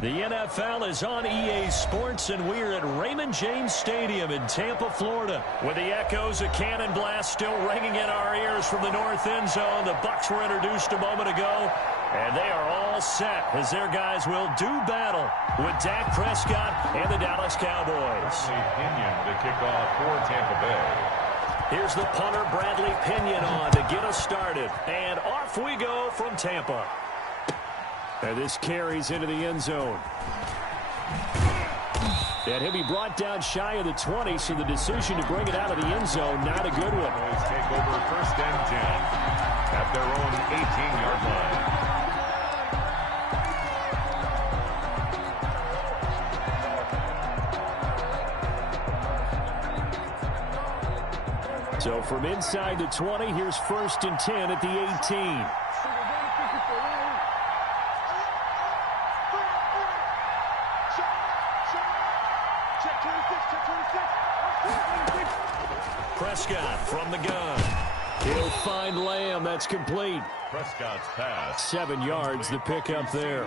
The NFL is on EA Sports, and we're at Raymond James Stadium in Tampa, Florida. With the echoes of cannon blast still ringing in our ears from the north end zone, the Bucs were introduced a moment ago, and they are all set as their guys will do battle with Dak Prescott and the Dallas Cowboys. Pinion to kick off for Tampa Bay. Here's the punter, Bradley Pinion, on to get us started. And off we go from Tampa. And this carries into the end zone. And he'll be brought down shy of the 20, so the decision to bring it out of the end zone, not a good one. Cowboys take over 1st and 10 at their own 18-yard line. So from inside the 20, here's 1st and 10 at the 18. Prescott from the gun. He'll find Lamb. That's complete. Prescott's pass. 7 yards, the pickup there.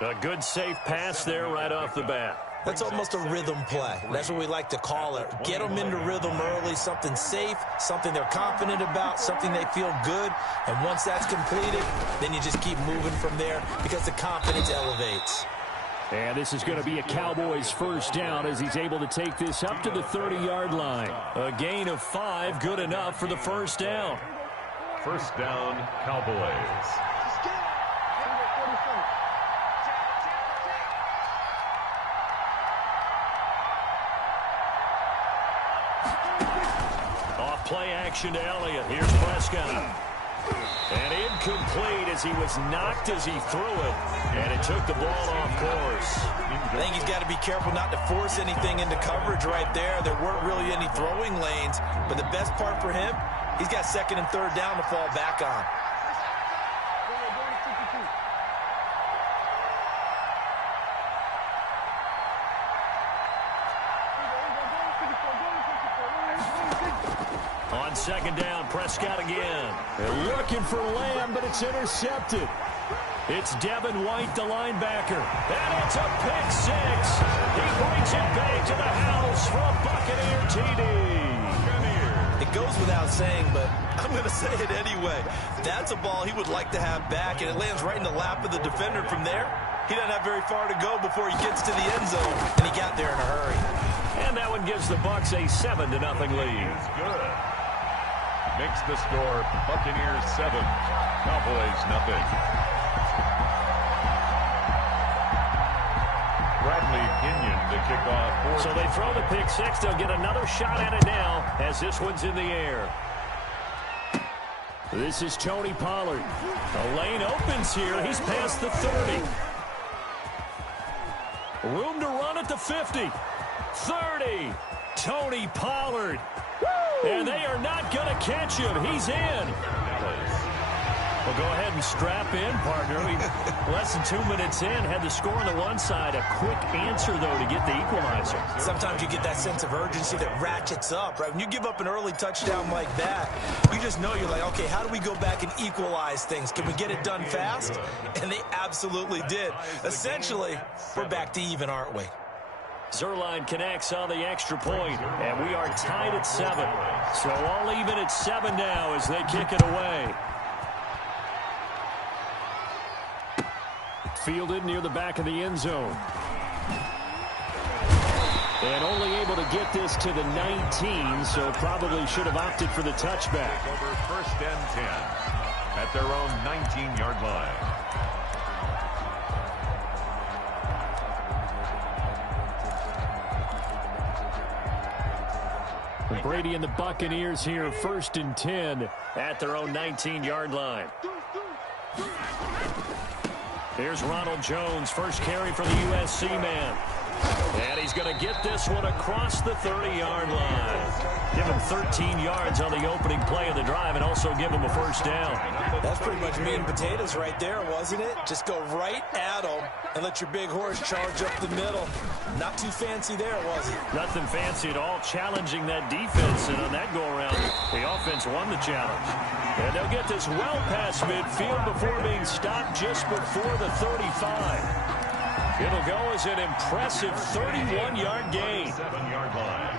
A good safe pass there right off the bat. That's almost a rhythm play. That's what we like to call it. Get them into rhythm early, something safe, something they're confident about, something they feel good. And once that's completed, then you just keep moving from there because the confidence elevates. And this is going to be a Cowboys 1st down as he's able to take this up to the 30-yard line. A gain of 5, good enough for the 1st down. 1st down, Cowboys. Off play action to Elliott. Here's Prescott. And incomplete as he was knocked as he threw it. And it took the ball off course. I think he's got to be careful not to force anything into coverage right there. There weren't really any throwing lanes. But the best part for him, he's got 2nd and 3rd down to fall back on. On 2nd down, Prescott again. They're looking for Lamb, but it's intercepted. It's Devin White, the linebacker. And it's a pick 6. He brings it back to the house for a Buccaneer TD. It goes without saying, but I'm going to say it anyway. That's a ball he would like to have back, and it lands right in the lap of the defender from there. He doesn't have very far to go before he gets to the end zone, and he got there in a hurry. And that one gives the Bucs a 7-0 lead. It's good. Makes the score Buccaneers 7, Cowboys nothing. Bradley Pinion to kick off. So they throw the pick 6. They'll get another shot at it now as this one's in the air. This is Tony Pollard. The lane opens here. He's past the 30. Room to run at the 50. 30. Tony Pollard. And they are not going to catch him. He's in. Well, go ahead and strap in, partner. Less than 2 minutes in, had the score on the one side. A quick answer, though, to get the equalizer. Sometimes you get that sense of urgency that ratchets up, right? When you give up an early touchdown like that, you just know you're like, okay, how do we go back and equalize things? Can we get it done fast? And they absolutely did. Essentially, we're back to even, aren't we? Zerline connects on the extra point, and we are tied at 7. So all even at 7 now as they kick it away. Fielded near the back of the end zone. And only able to get this to the 19, so probably should have opted for the touchback. Over 1st and 10 at their own 19-yard line. Brady and the Buccaneers here, 1st and 10 at their own 19-yard line. Here's Ronald Jones, first carry for the USC man. And he's going to get this one across the 30-yard line. Give him 13 yards on the opening play of the drive and also give him a 1st down. That's pretty much meat and potatoes right there, wasn't it? Just go right at him and let your big horse charge up the middle. Not too fancy there, was it? Nothing fancy at all, challenging that defense. And on that go-around, the offense won the challenge. And they'll get this well past midfield before being stopped just before the 35. It'll go as an impressive 31-yard gain. 7-yard line.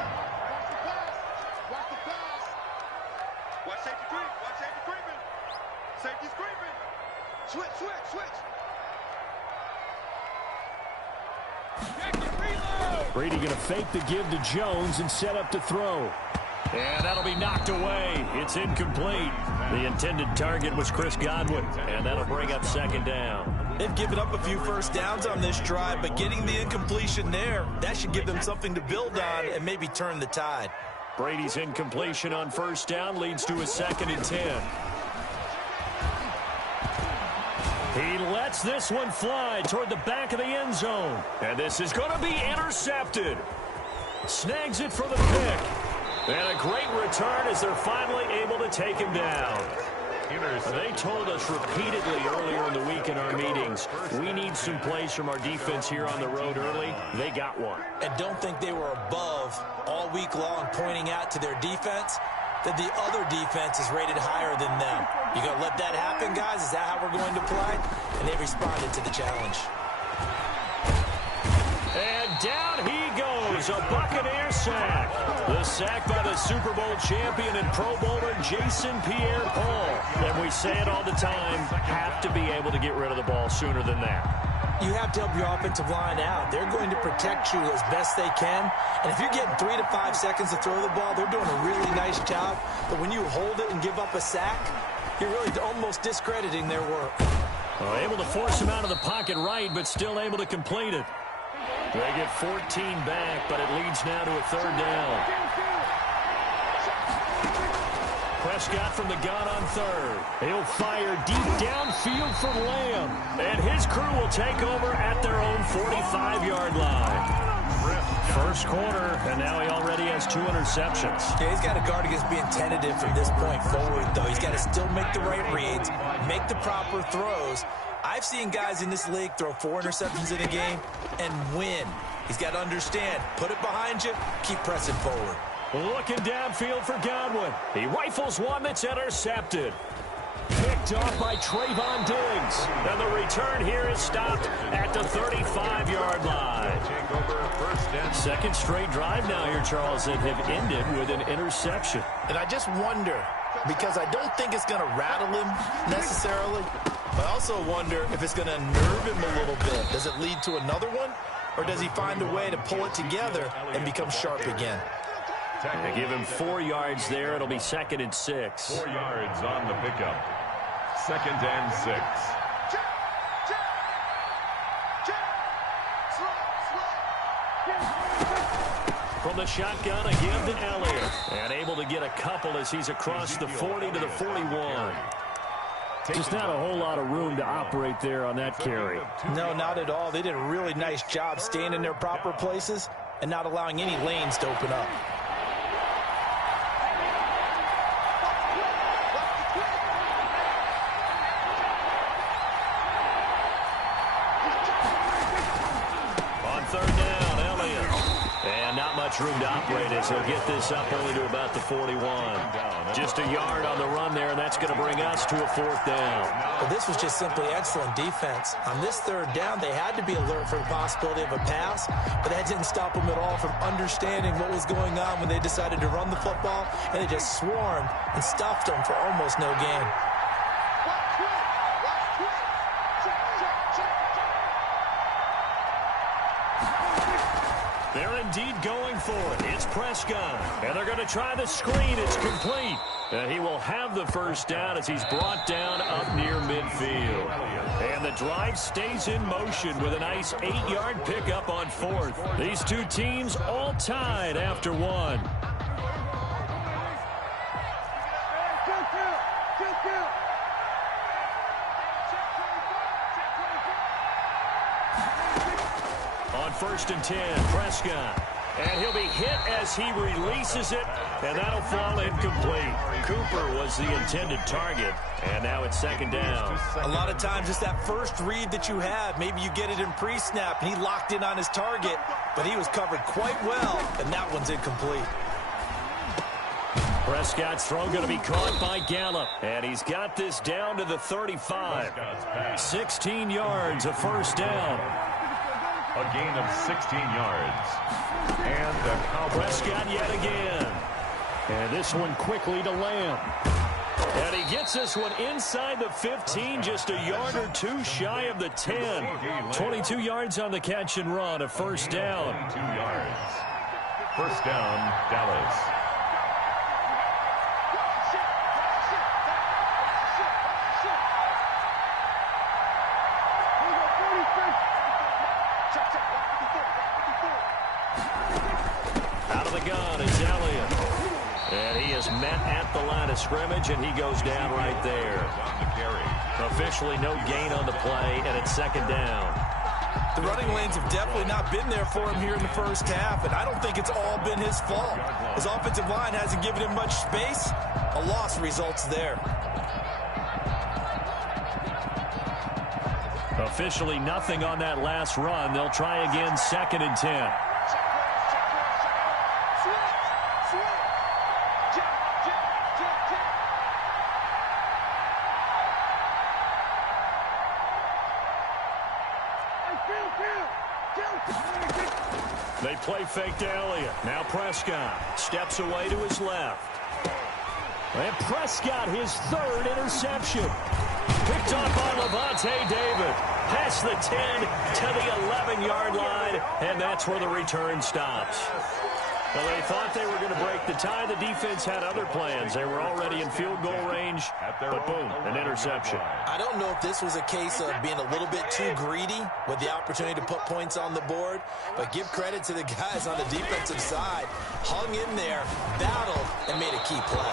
Watch safety creep. Watch safety creeping. Safety's creeping. Switch, switch, switch. Brady going to fake the give to Jones and set up to throw. And that'll be knocked away. It's incomplete. The intended target was Chris Godwin, and that'll bring up second down. They've given up a few first downs on this drive, but getting the incompletion there, that should give them something to build on and maybe turn the tide. Brady's incompletion on first down leads to a 2nd and 10. He lets this one fly toward the back of the end zone. And this is going to be intercepted. Snags it for the pick. And a great return as they're finally able to take him down. They told us repeatedly earlier in the week in our meetings, we need some plays from our defense here on the road early. They got one. And don't think they were above all week long pointing out to their defense that the other defense is rated higher than them. You going to let that happen, guys? Is that how we're going to play? And they responded to the challenge. And down he goes, a Buccaneer sack. The sack by the Super Bowl champion and Pro Bowler Jason Pierre-Paul. And we say it all the time, have to be able to get rid of the ball sooner than that. You have to help your offensive line out. They're going to protect you as best they can. And if you're getting 3 to 5 seconds to throw the ball, they're doing a really nice job. But when you hold it and give up a sack, you're really almost discrediting their work. Able to force him out of the pocket right, but still able to complete it. They get 14 back, but it leads now to a 3rd down. Prescott from the gun on 3rd. He'll fire deep downfield for Lamb. And his crew will take over at their own 45-yard line. First quarter, and now he already has 2 interceptions. Yeah, he's got to guard against being tentative from this point forward, though. He's got to still make the right reads, make the proper throws. I've seen guys in this league throw 4 interceptions in a game and win. He's got to understand, put it behind you, keep pressing forward. Looking downfield for Godwin. He rifles one that's intercepted. Picked off by Trayvon Diggs. And the return here is stopped at the 35-yard line. Second straight drive now here, Charles, that have ended with an interception. And I just wonder, because I don't think it's going to rattle him necessarily, but I also wonder if it's going to nerve him a little bit. Does it lead to another one? Or does he find a way to pull it together and become sharp again? They give him 4 yards there. It'll be 2nd and 6. 4 yards on the pickup. 2nd and 6. From the shotgun, a give to Elliott. And able to get a couple as he's across the 40 to the 41. Just not a whole lot of room to operate there on that carry. No, not at all. They did a really nice job staying in their proper places and not allowing any lanes to open up. On 3rd down, Elliott. And not much room to operate as he'll get this up only to about the 41. Just a yard on the run there, and that's going to bring us to a 4th down. Well, this was just simply excellent defense. On this 3rd down, they had to be alert for the possibility of a pass, but that didn't stop them at all from understanding what was going on when they decided to run the football, and they just swarmed and stuffed them for almost no gain. They're indeed going for it. It's Prescott. And they're going to try the screen. It's complete. And he will have the first down as he's brought down up near midfield. And the drive stays in motion with a nice 8-yard pickup on 4th. These two teams all tied after 1. On 1st and 10, Prescott. And he'll be hit as he releases it, and that'll fall incomplete. Cooper was the intended target, and now it's 2nd down. A lot of times it's that first read that you have. Maybe you get it in pre-snap, and he locked in on his target, but he was covered quite well, and that one's incomplete. Prescott's throw going to be caught by Gallup, and he's got this down to the 35. 16 yards, a first down. A gain of 16 yards. And the Cowboys. Prescott yet again. And this one quickly to Lamb. And he gets this one inside the 15, just a yard or two shy of the 10. 22 yards on the catch and run, a first down. 22 yards. First down, Dallas. Out of the gun is Elliott. And he is met at the line of scrimmage, and he goes down right there. Officially no gain on the play, and it's second down. The running lanes have definitely not been there for him here in the first half, and I don't think it's all been his fault. His offensive line hasn't given him much space. A loss results there. Officially nothing on that last run. They'll try again, second and 10. They play fake to Elliott. Now Prescott steps away to his left. And Prescott, his third interception. Picked off by Levante David. Past the 10 to the 11-yard line, and that's where the return stops. Well, they thought they were going to break the tie. The defense had other plans. They were already in field goal range, but boom, an interception. I don't know if this was a case of being a little bit too greedy with the opportunity to put points on the board, but give credit to the guys on the defensive side. Hung in there, battled, and made a key play.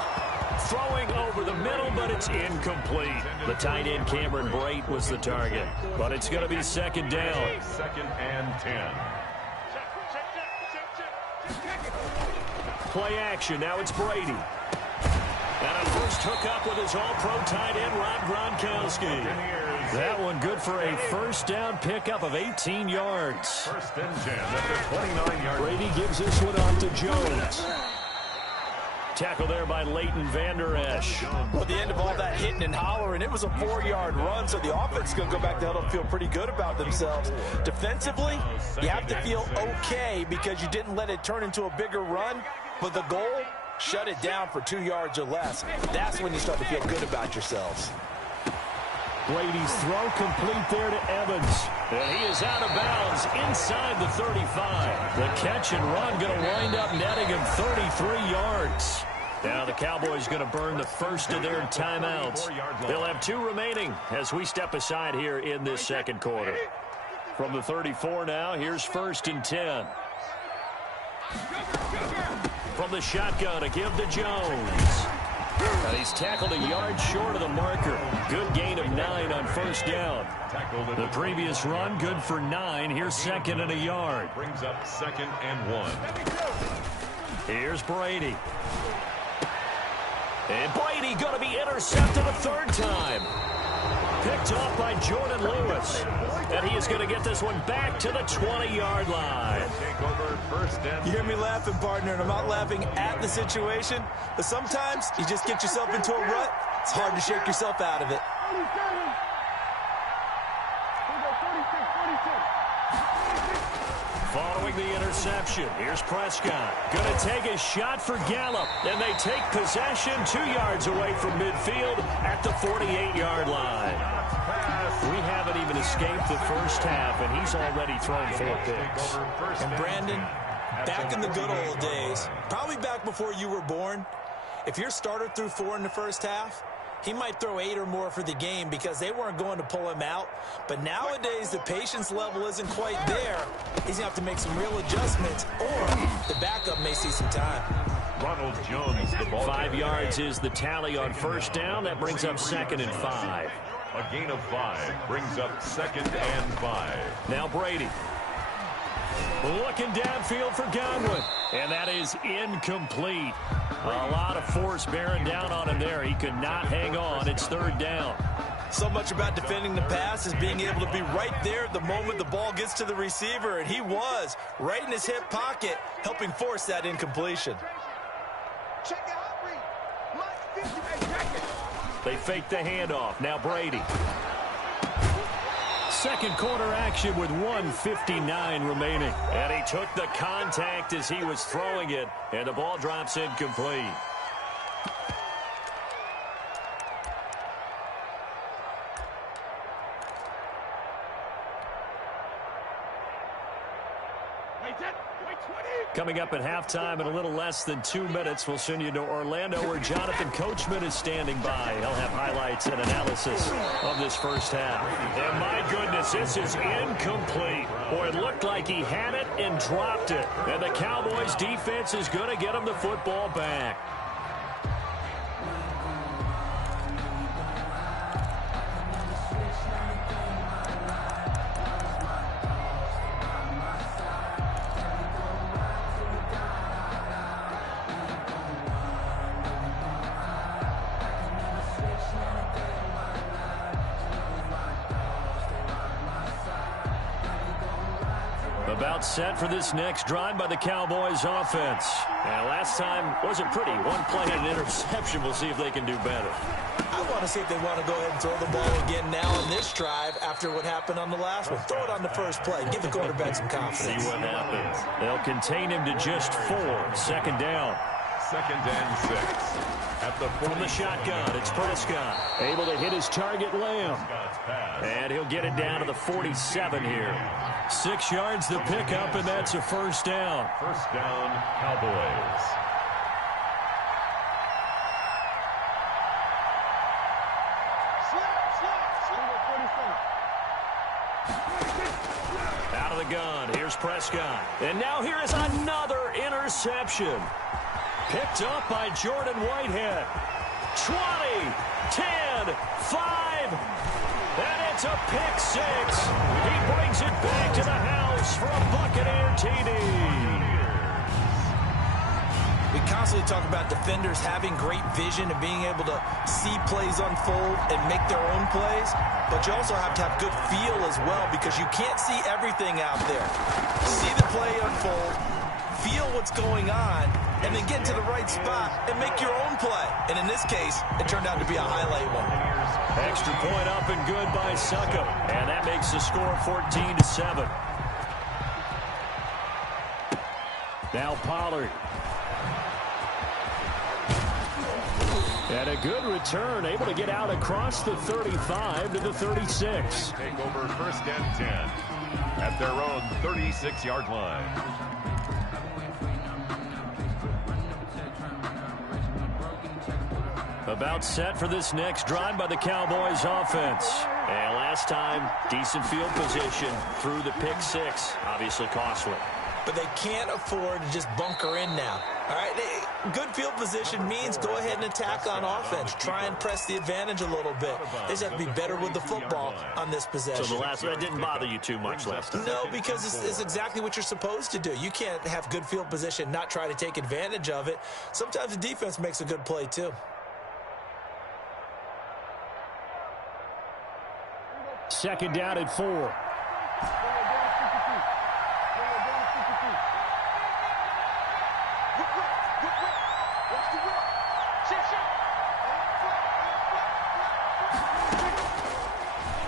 Throwing over the middle, but it's incomplete. The tight end Cameron Brate was the target, but it's going to be second down. Second and 10. Play action. Now it's Brady. And a first hookup with his all-pro tight end, Rob Gronkowski. That one good for a first down pickup of 18 yards. First and 10 at the 29-yard. Brady gives this one off to Jones. Tackle there by Leighton Vander Esch. Well, at the end of all that hitting and hollering, it was a 4-yard run, so the offense is going to go back to huddle and feel pretty good about themselves. Defensively, you have to feel okay because you didn't let it turn into a bigger run, but the goal, shut it down for 2 yards or less. That's when you start to feel good about yourselves. Brady's throw complete there to Evans. And he is out of bounds inside the 35. The catch and run going to wind up netting him 33 yards. Now the Cowboys going to burn the first of their timeouts. They'll have 2 remaining as we step aside here in this second quarter. From the 34 now, here's first and 10. From the shotgun, a give to Jones. And he's tackled a yard short of the marker. Good gain of 9 on first down. The previous run, good for 9. Here's second and a yard. Brings up second and 1. Here's Brady. And Brady going to be intercepted a third time. Picked off by Jordan Lewis. And he is going to get this one back to the 20-yard line. You hear me laughing, partner, and I'm not laughing at the situation, but sometimes you just get yourself into a rut. It's hard to shake yourself out of it. Following the interception, here's Prescott. Going to take a shot for Gallup. And they take possession 2 yards away from midfield at the 48-yard line. We haven't even escaped the first half, and he's already thrown 4 picks. And Brandon, back in the good old days, probably back before you were born, if your starter threw 4 in the first half, he might throw 8 or more for the game because they weren't going to pull him out. But nowadays, the patience level isn't quite there. He's going to have to make some real adjustments, or the backup may see some time. Ronald Jones, the ball 5 yards is the tally on first down. That brings up second and 5. A gain of 5 brings up second and 5. Now Brady. Looking downfield for Godwin. And that is incomplete. A lot of force bearing down on him there. He could not hang on. It's third down. So much about defending the pass is being able to be right there at the moment the ball gets to the receiver. And he was right in his hip pocket, helping force that incompletion. They fake the handoff. Now Brady. Second quarter action with 1:59 remaining. And he took the contact as he was throwing it, and the ball drops incomplete. Coming up at halftime in a little less than 2 minutes, we'll send you to Orlando where Jonathan Coachman is standing by. He'll have highlights and analysis of this first half. And my goodness, this is incomplete. Boy, it looked like he had it and dropped it. And the Cowboys defense is going to get him the football back. About set for this next drive by the Cowboys offense. And last time wasn't pretty. One play and an interception. We'll see if they can do better. I want to see if they want to go ahead and throw the ball again now on this drive after what happened on the last one. Throw it on the first play. Give the quarterback some confidence. See what happens. They'll contain him to just 4. Second down. 2nd and 6. From the shotgun, it's Prescott. Able to hit his target, Lamb. And he'll get it down to the 47 here. 6 yards the pickup, and that's a first down. First down, Cowboys. Out of the gun, here's Prescott. And now here is another interception. Picked up by Jordan Whitehead. 20, 10, 5, and it's a pick 6. He brings it back to the house for a Buccaneer TD. We constantly talk about defenders having great vision and being able to see plays unfold and make their own plays, but you also have to have good feel as well because you can't see everything out there. See the play unfold, feel what's going on, and then get to the right spot and make your own play. And in this case, it turned out to be a highlight one. Extra point up and good by Succop. And that makes the score 14-7. Now Pollard. And a good return, able to get out across the 35 to the 36. Take over 1st and 10 at their own 36-yard line. About set for this next drive by the Cowboys offense. And last time, decent field position through the pick 6. Obviously costly. But they can't afford to just bunker in now. All right, good field position means go ahead and attack on offense. Try and press the advantage a little bit. They just have to be better with the football on this possession. So the last that didn't bother you too much last time? No, because it's exactly what you're supposed to do. You can't have good field position, not try to take advantage of it. Sometimes the defense makes a good play too. Second down at 4.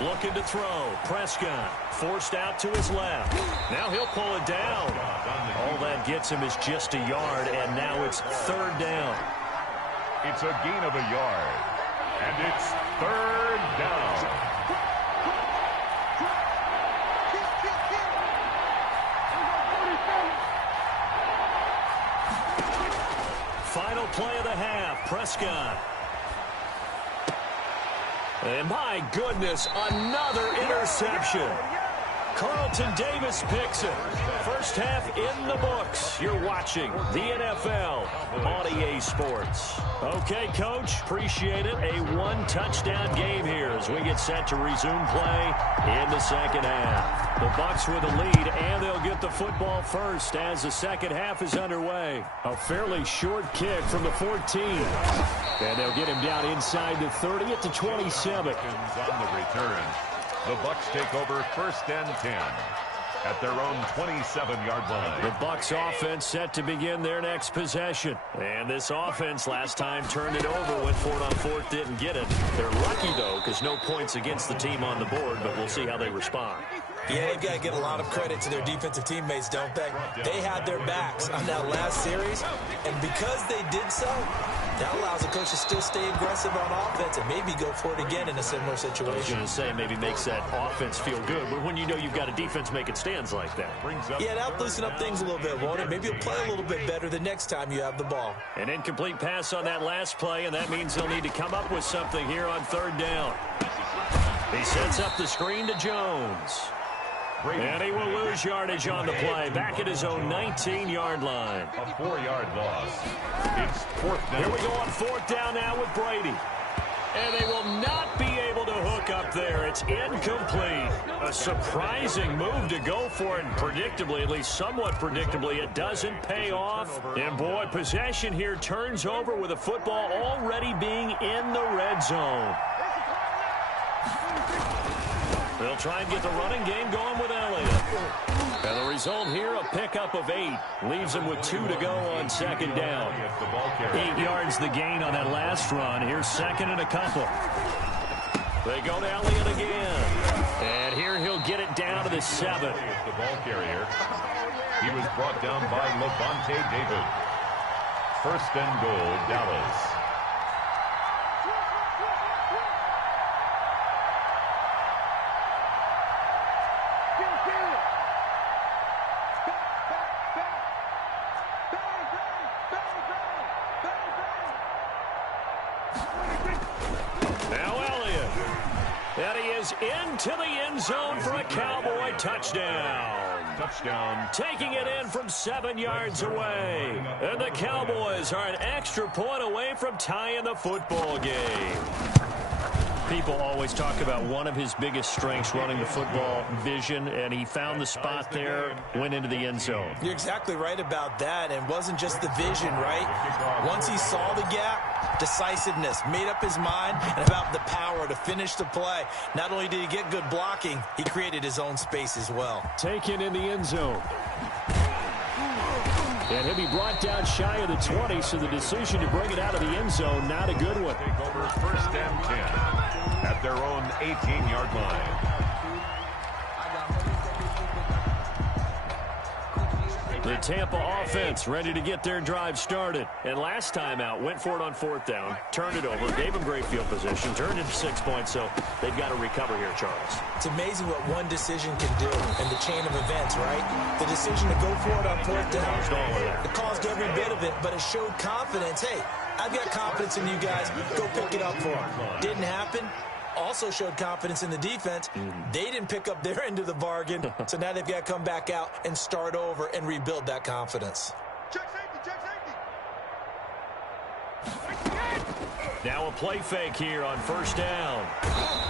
Looking to throw. Prescott forced out to his left. Now he'll pull it down. All that gets him is just a yard, and now it's 3rd down. It's a gain of a yard, and it's 3rd down. Final play of the half, Prescott. And my goodness, another interception. Carlton Davis picks it. First half in the books. You're watching the NFL on EA Sports. Okay, Coach, appreciate it. A 1-touchdown game here as we get set to resume play in the second half. The Bucs with a lead, and they'll get the football first as the second half is underway. A fairly short kick from the 14. And they'll get him down inside the 30 at the 27. On the return. The Bucs take over 1st and 10. at their own 27-yard line. The Bucs offense set to begin their next possession. And this offense last time turned it over, went for it on fourth, didn't get it. They're lucky, though, because no points against the team on the board, but we'll see how they respond. Yeah, they've got to get a lot of credit to their defensive teammates, don't they? They had their backs on that last series, and because they did so, that allows the coach to still stay aggressive on offense and maybe go for it again in a similar situation. I was going to say, maybe makes that offense feel good, but when you know you've got a defense making stands like that. Yeah, that'll loosen up things a little bit, won't it? Maybe you'll play a little bit better the next time you have the ball. An incomplete pass on that last play, and that means they'll need to come up with something here on third down. He sets up the screen to Jones. And he will lose yardage on the play, back at his own 19-yard line. A 4-yard loss. It's fourth down. Here we go on fourth down now with Brady. And they will not be able to hook up there. It's incomplete. A surprising move to go for it, and predictably, at least somewhat predictably, it doesn't pay off. And boy, possession here turns over with the football already being in the red zone. They'll try and get the running game going with Elliott. And the result here, a pickup of 8. Leaves him with 2 to go on second down. 8 yards the gain on that last run. Here's second and a couple. They go to Elliott again. And here he'll get it down to the 7. The ball carrier. He was brought down by Levante David. First and goal, Dallas. Into the end zone for a Cowboy touchdown. Touchdown. Taking it in from 7 yards away. And the Cowboys are an extra point away from tying the football game. People always talk about one of his biggest strengths, running the football, vision, and he found the spot there, went into the end zone. You're exactly right about that, and wasn't just the vision, right? Once he saw the gap, decisiveness, made up his mind, and about the power to finish the play. Not only did he get good blocking, he created his own space as well. Taken in the end zone. And he'll be brought down shy of the 20, so the decision to bring it out of the end zone, not a good one. Take over first and 10 at their own 18-yard line. The Tampa offense ready to get their drive started. And last time out, went for it on fourth down, turned it over, gave them great field position, turned it to 6 points, so they've got to recover here, Charles. It's amazing what one decision can do in the chain of events, right? The decision to go for it on fourth down, it caused every bit of it, but it showed confidence. Hey, I've got confidence in you guys. Go pick it up for them. Didn't happen. Also showed confidence in the defense. They didn't pick up their end of the bargain, so now they've got to come back out and start over and rebuild that confidence. Check safety, check safety. Now a play fake here on first down.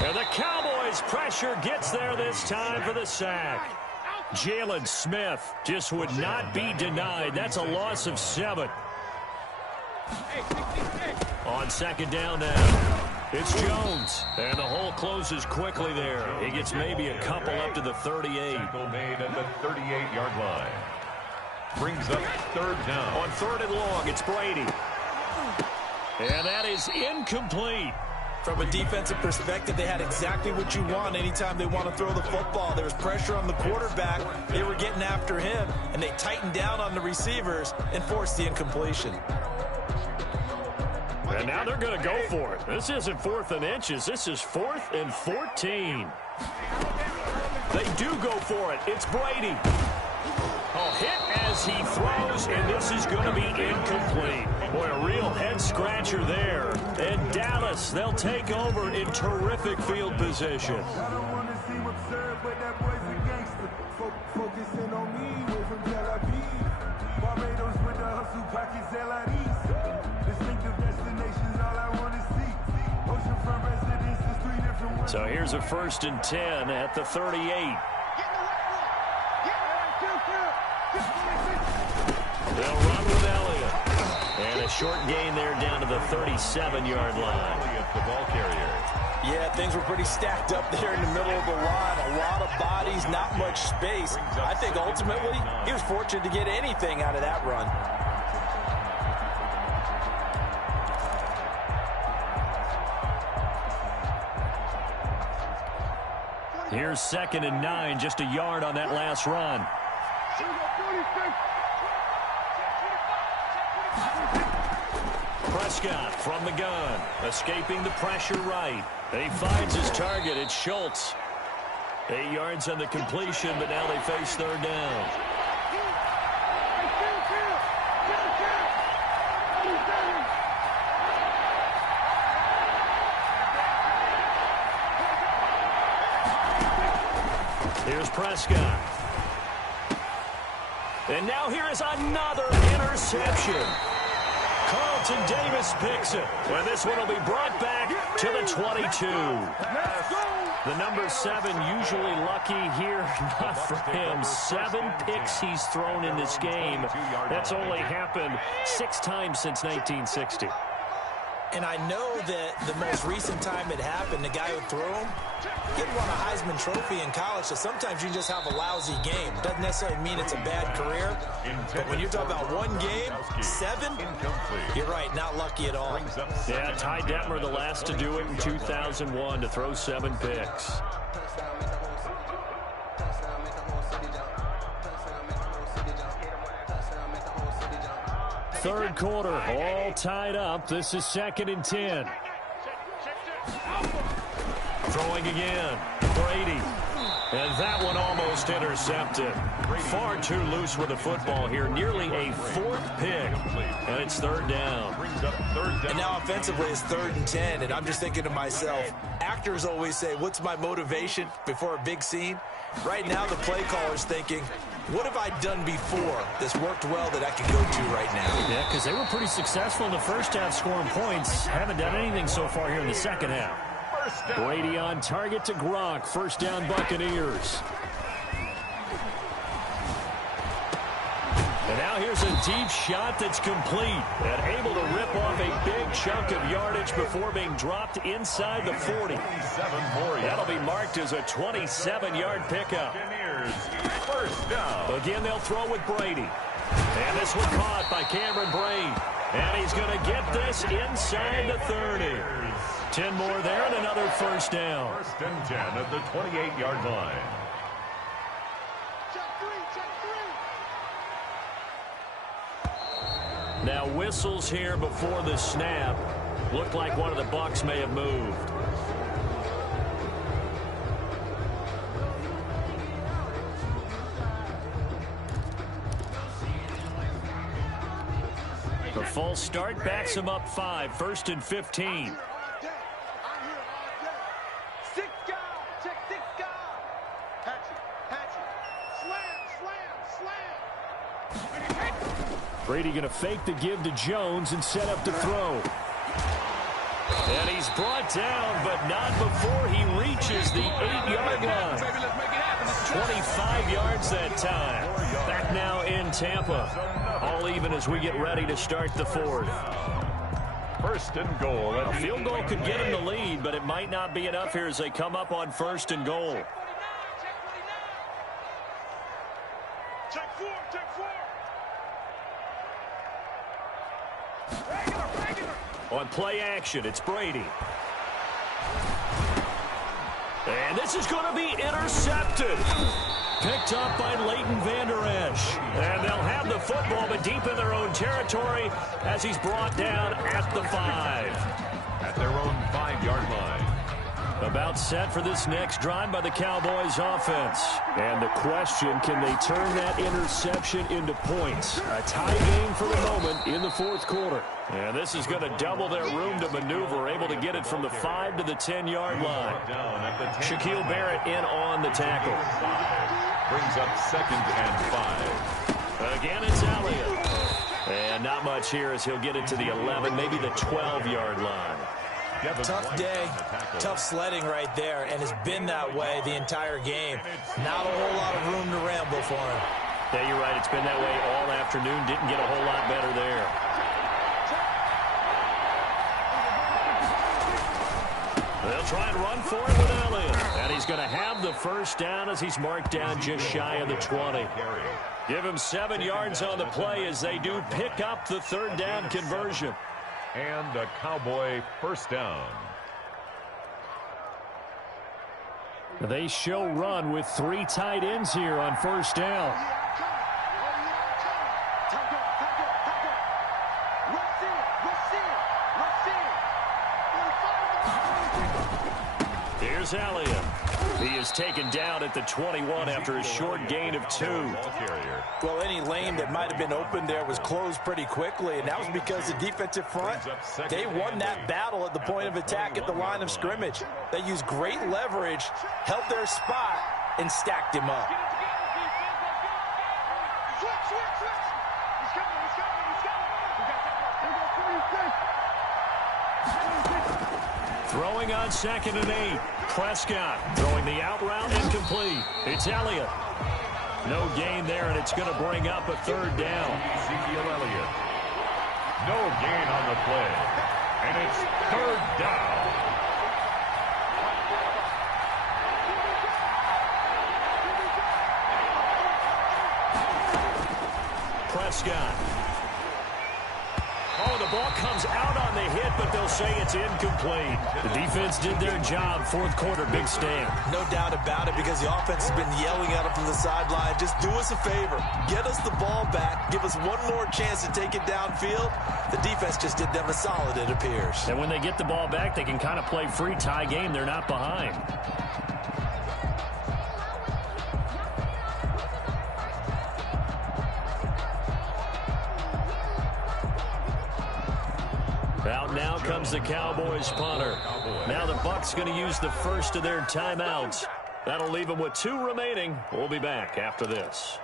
And the Cowboys' pressure gets there this time for the sack. Jalen Smith just would not be denied. That's a loss of 7. On second down now. It's Jones, and the hole closes quickly there. He gets maybe a couple up to the 38. Tackle made at the 38-yard line. Brings up third down. On third and long, it's Brady. And that is incomplete. From a defensive perspective, they had exactly what you want anytime they want to throw the football. There was pressure on the quarterback. They were getting after him, and they tightened down on the receivers and forced the incompletion. And now they're going to go for it. This isn't 4th and inches. This is 4th and 14. They do go for it. It's Brady. A hit as he throws, and this is going to be incomplete. Boy, a real head-scratcher there. And Dallas, they'll take over in terrific field position. So here's a 1st and 10 at the 38. They'll run with Elliott. And a short gain there down to the 37-yard line. Elliott, the ball carrier. Yeah, things were pretty stacked up there in the middle of the line. A lot of bodies, not much space. I think ultimately he was fortunate to get anything out of that run. Here's 2nd and 9, just a yard on that last run. Prescott from the gun, escaping the pressure right. And he finds his target. It's Schultz. 8 yards on the completion, but now they face 3rd down. Here's Prescott. And now here is another interception. Carlton Davis picks it. Well, this one will be brought back to the 22. The number 7 usually lucky here. Not for him. 7 picks he's thrown in this game. That's only happened 6 times since 1960. And I know that the most recent time it happened, the guy who threw him, he had won a Heisman Trophy in college, so sometimes you just have a lousy game. Doesn't necessarily mean it's a bad career, but when you're talking about one game, 7, you're right, not lucky at all. Yeah, Ty Detmer, the last to do it in 2001, to throw 7 picks. Third quarter, all tied up. This is 2nd and 10. Throwing again, Brady. And that one almost intercepted. Far too loose with the football here. Nearly a 4th pick. And it's 3rd down. And now offensively it's 3rd and 10. And I'm just thinking to myself, actors always say, what's my motivation before a big scene? Right now the play caller's thinking, what have I done before this worked well that I can go to right now? Yeah, because they were pretty successful in the first half scoring points. Haven't done anything so far here in the second half. Brady on target to Gronk. 1st down Buccaneers. And now here's a deep shot that's complete and able to rip off a big chunk of yardage before being dropped inside the 40. That'll be marked as a 27-yard pickup. 1st down. Again, they'll throw with Brady. And this one caught by Cameron Brate. And he's going to get this inside the 30. 10 more there and another 1st down. 1st and 10 at the 28-yard line. Now whistles here before the snap. Looked like one of the Bucs may have moved. The false start backs him up 5. 1st and 15. Brady going to fake the give to Jones and set up to throw. And he's brought down, but not before he reaches the 8-yard line. 25 yards that time. Back now in Tampa. All even as we get ready to start the 4th. 1st and goal. A field goal could get him the lead, but it might not be enough here as they come up on 1st and goal. Check 4, check 4. On play action, it's Brady. And this is going to be intercepted. Picked up by Leighton Vander Esch. And they'll have the football, but deep in their own territory as he's brought down at the 5. At their own 5-yard line. About set for this next drive by the Cowboys offense. And the question, can they turn that interception into points? A tie game for the moment in the 4th quarter. And this is going to double their room to maneuver, able to get it from the 5 to the 10-yard line. Shaquille Barrett in on the tackle. Brings up 2nd and 5. Again, it's Elliott. And not much here as he'll get it to the 11, maybe the 12-yard line. Tough day, tough sledding right there, and it's been that way the entire game. Not a whole lot of room to ramble for him. Yeah, you're right. It's been that way all afternoon. Didn't get a whole lot better there. They'll try and run for it with Elliott. And he's going to have the first down as he's marked down just shy of the 20. Give him 7 yards on the play as they do pick up the third down conversion. And a Cowboy first down. They show run with 3 tight ends here on first down. Here's Elliott. He is taken down at the 21 after a short gain of 2. Well, any lane that might have been open there was closed pretty quickly, and that was because the defensive front, they won that battle at the point of attack at the line of scrimmage. They used great leverage, held their spot, and stacked him up. Throwing on 2nd and 8. Prescott throwing the out route incomplete. It's Elliott. No gain there, and it's going to bring up a third down. Ezekiel Elliott. No gain on the play. And it's third down. Prescott. Oh, the ball comes out on the hit, but they'll say it's incomplete. The defense did their job. Fourth quarter, big stand. No doubt about it, because the offense has been yelling at them from the sideline. Just do us a favor. Get us the ball back. Give us one more chance to take it downfield. The defense just did them a solid, it appears. And when they get the ball back, they can kind of play free tie game. They're not behind. Out now comes the Cowboys punter. Now the Bucs going to use the first of their timeouts. That'll leave them with 2 remaining. We'll be back after this.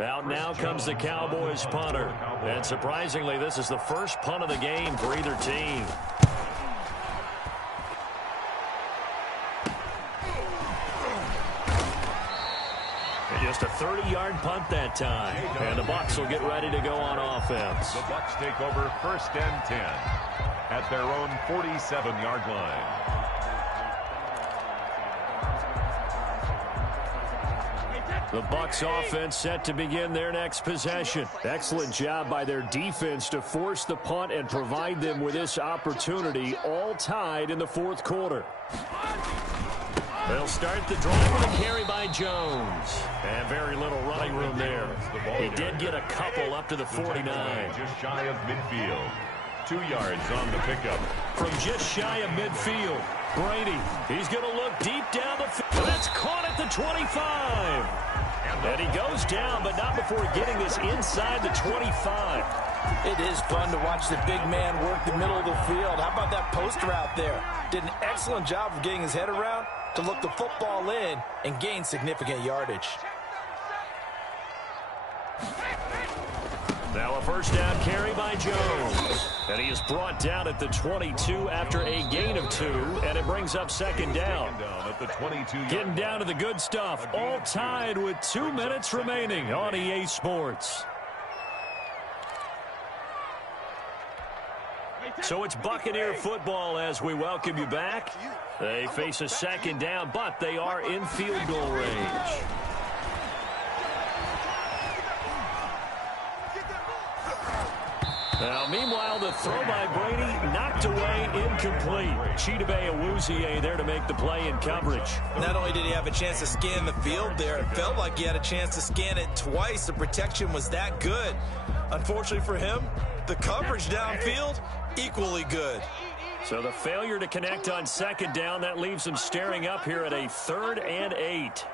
Out now comes the Cowboys punter. And surprisingly, this is the first punt of the game for either team. Just a 30-yard punt that time. And the Bucs will get ready to go on offense. The Bucs take over 1st and 10 at their own 47-yard line. The Bucs offense set to begin their next possession. Excellent job by their defense to force the punt and provide them with this opportunity, all tied in the fourth quarter. They'll start the drive with a carry by Jones. And very little running room there. He did get a couple up to the 49. Just shy of midfield. 2 yards on the pickup. From just shy of midfield, Brady, he's going to look deep down the field. That's caught at the 25. And he goes down, but not before getting this inside the 25. It is fun to watch the big man work the middle of the field. How about that post route there? Did an excellent job of getting his head around to look the football in and gain significant yardage. Now a first down carry by Jones. And he is brought down at the 22 after a gain of 2, and it brings up 2nd down. At the 22. Getting down to the good stuff, all tied with 2 minutes remaining on EA Sports. So it's Buccaneer football as we welcome you back. They face a 2nd down, but they are in field goal range. Now, meanwhile, the throw by Brady knocked away, incomplete. Chidobe Awuzie there to make the play in coverage. Not only did he have a chance to scan the field there, it felt like he had a chance to scan it twice. The protection was that good. Unfortunately for him, the coverage downfield, equally good. So the failure to connect on 2nd down, that leaves them staring up here at a 3rd and 8.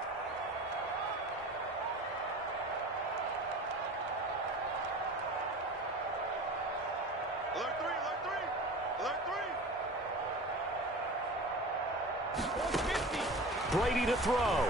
Brady to throw.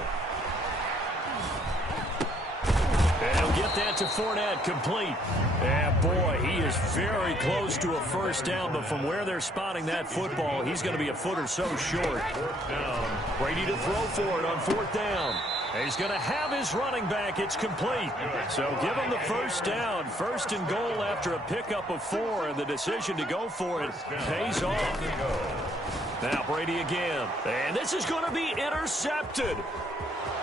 And he'll get that to Fournette, complete. And boy, he is very close to a first down, but from where they're spotting that football, he's going to be a foot or so short. 4th down. Brady to throw for it on 4th down. He's going to have his running back. It's complete. So give him the first down. First and goal after a pickup of 4, and the decision to go for it pays off. Now Brady again. And this is going to be intercepted.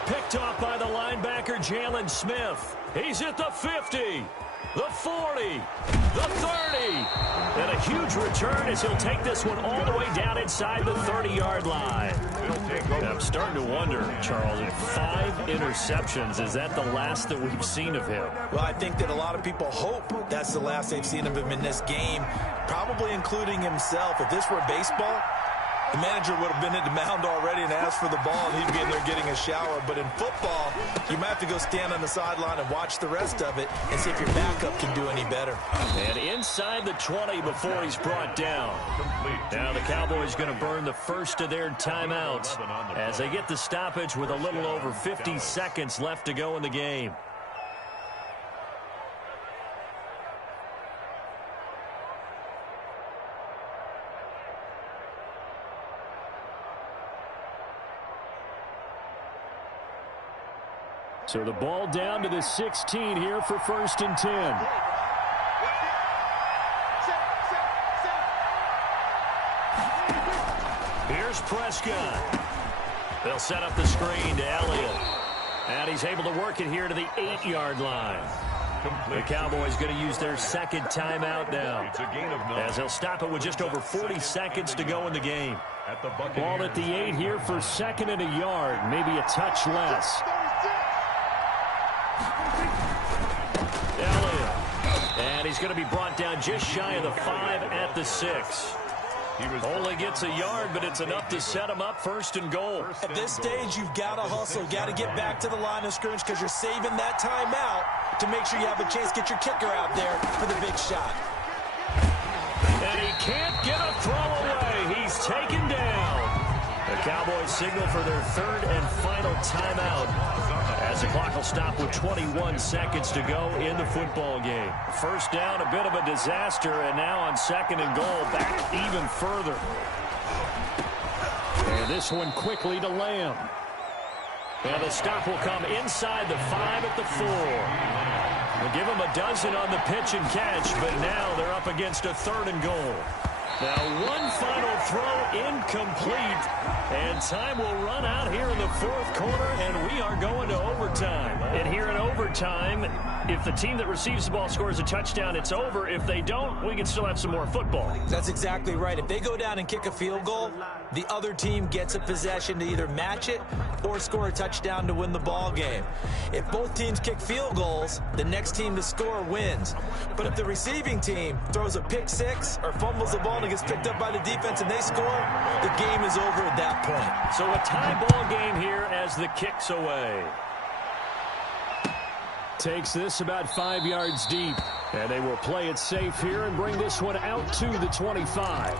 Picked off by the linebacker, Jalen Smith. He's at the 50, the 40, the 30. And a huge return as he'll take this one all the way down inside the 30-yard line. I'm starting to wonder, Charles, 5 interceptions, is that the last that we've seen of him? Well, I think that a lot of people hope that's the last they've seen of him in this game, probably including himself. If this were baseball, the manager would have been at the mound already and asked for the ball, and he'd be in there getting a shower. But in football, you might have to go stand on the sideline and watch the rest of it and see if your backup can do any better. And inside the 20 before he's brought down. Now the Cowboys going to burn the first of their timeouts as they get the stoppage with a little over 50 seconds left to go in the game. So the ball down to the 16 here for 1st and 10. Here's Prescott. They'll set up the screen to Elliott. And he's able to work it here to the 8-yard line. The Cowboys going to use their second timeout now, as they'll stop it with just over 40 seconds to go in the game. Ball at the 8 here for 2nd and a yard, maybe a touch less. Elliott. And he's going to be brought down just shy of the 5 at the 6. Only gets a yard, but it's enough to set him up 1st and goal. At this stage, you've got to hustle. Got to get back to the line of scrimmage because you're saving that timeout to make sure you have a chance to get your kicker out there for the big shot. And he can't get a throw away. He's taken down. The Cowboys signal for their 3rd and final timeout, as the clock will stop with 21 seconds to go in the football game. First down, a bit of a disaster, and now on 2nd and goal, back even further. And this one quickly to Lamb. And the stop will come inside the 5 at the 4. We'll give them a dozen on the pitch and catch, but now they're up against a 3rd and goal. Now one final throw incomplete, and time will run out here in the 4th quarter, and we are going to overtime. And here in overtime, if the team that receives the ball scores a touchdown, it's over. If they don't, we can still have some more football. That's exactly right. If they go down and kick a field goal, the other team gets a possession to either match it or score a touchdown to win the ball game. If both teams kick field goals, the next team to score wins. But if the receiving team throws a pick 6 or fumbles the ball and gets picked up by the defense and they score, the game is over at that point. So a tie ball game here as the kick's away. Takes this about 5 yards deep, and they will play it safe here and bring this one out to the 25.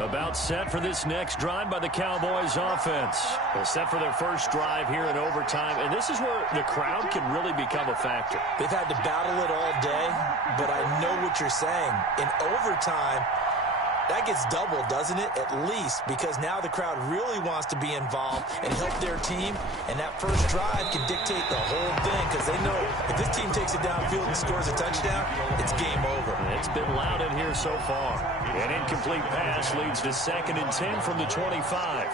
About set for this next drive by the Cowboys offense. They're set for their first drive here in overtime, and this is where the crowd can really become a factor. They've had to battle it all day, but I know what you're saying. In overtime, that gets doubled, doesn't it? At least, because now the crowd really wants to be involved and help their team, and that first drive can dictate the whole thing because they know if this team takes it downfield and scores a touchdown, it's game over. It's been loud in here so far. An incomplete pass leads to 2nd and 10 from the 25.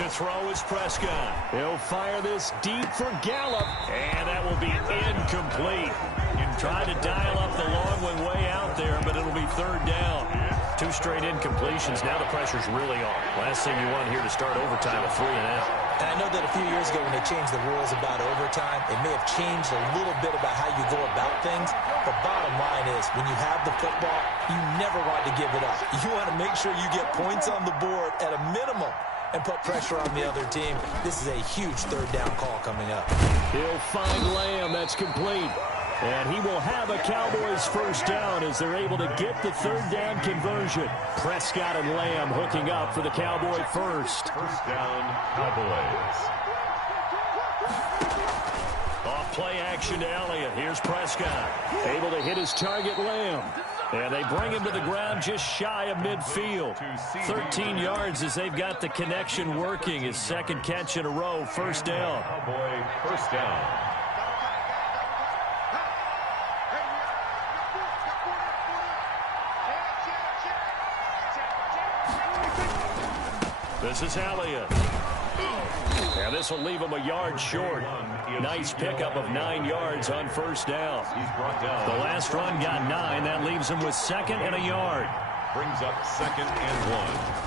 To throw is Prescott. He'll fire this deep for Gallup, and that will be incomplete. Tried to dial up the long one way out there, but it'll be 3rd down. 2 straight incompletions. Now the pressure's really on. Last thing you want here to start overtime, a 3 and out. And I know that a few years ago when they changed the rules about overtime, it may have changed a little bit about how you go about things. But bottom line is, when you have the football, you never want to give it up. You want to make sure you get points on the board at a minimum and put pressure on the other team. This is a huge 3rd down call coming up. He'll find Lamb. That's complete. And he will have a Cowboys first down as they're able to get the third down conversion. Prescott and Lamb hooking up for the Cowboy first. First down, Cowboys. Off play action to Elliott. Here's Prescott. Able to hit his target, Lamb. And they bring him to the ground just shy of midfield. 13 yards as they've got the connection working. His second catch in a row. First down. Cowboy first down. This is Elliott. And this will leave him a yard short. Nice pickup of 9 yards on first down. He's brought down. The last run got 9. That leaves him with second and a yard. Brings up second and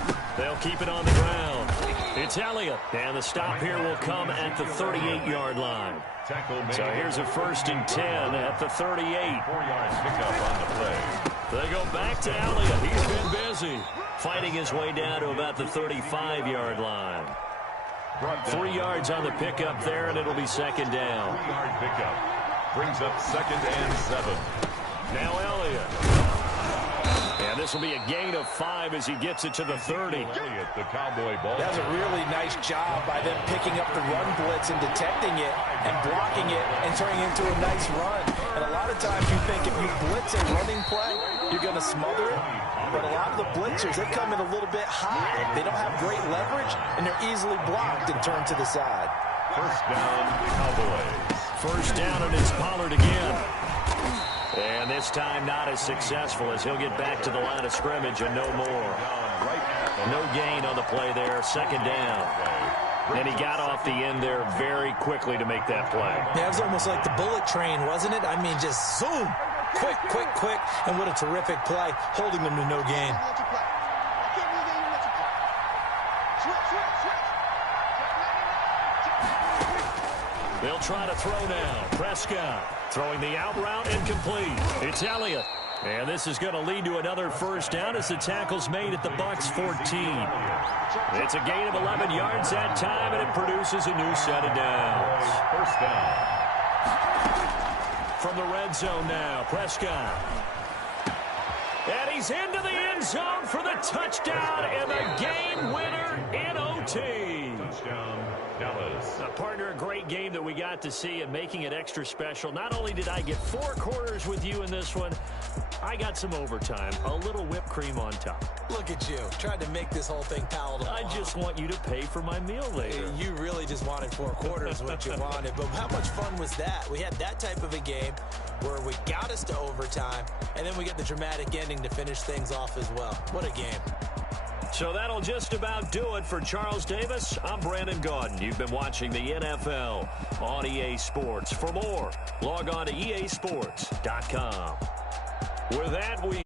1. They'll keep it on the ground. It's Elliott. And the stop here will come at the 38-yard line. So here's a first and 10 at the 38. 4-yard pickup on the play. They go back to Elliott. He's been busy. Fighting his way down to about the 35-yard line. 3 yards on the pickup there, and it'll be second down. 3-yard pickup. Brings up second and 7. Now Elliott. And this will be a gain of 5 as he gets it to the 30. Elliott, the Cowboy ball. That's a really nice job by them picking up the run blitz and detecting it and blocking it and turning it into a nice run. And a lot of times you think if you blitz a running play, you're going to smother it. But a lot of the blitzers, they come in a little bit high. They don't have great leverage, and they're easily blocked and turned to the side. First down, Cowboys. First down, and it's Pollard again. And this time not as successful as he'll get back to the line of scrimmage and no more. No gain on the play there. Second down. And he got off the end there very quickly to make that play. Yeah, it was almost like the bullet train, wasn't it? I mean, just zoom. Quick, quick, quick. And what a terrific play, holding them to no gain. They'll try to throw now. Prescott throwing the out route incomplete. It's Elliott. And this is going to lead to another first down as the tackle's made at the Bucs 14. It's a gain of 11 yards that time, and it produces a new set of downs. First down. From the red zone now, Prescott. And he's into the end zone for the touchdown and the game winner in OT. Touchdown, Dallas. Partner, a great game that we got to see and making it extra special. Not only did I get 4 quarters with you in this one, I got some overtime, a little whipped cream on top. Look at you, trying to make this whole thing palatable. I just want you to pay for my meal later. You really just wanted 4 quarters, what you wanted. But how much fun was that? We had that type of a game where we got us to overtime, and then we get the dramatic ending to finish things off as well. What a game. So that'll just about do it for Charles Davis. I'm Brandon Gaudin. You've been watching the NFL on EA Sports. For more, log on to easports.com. With that, we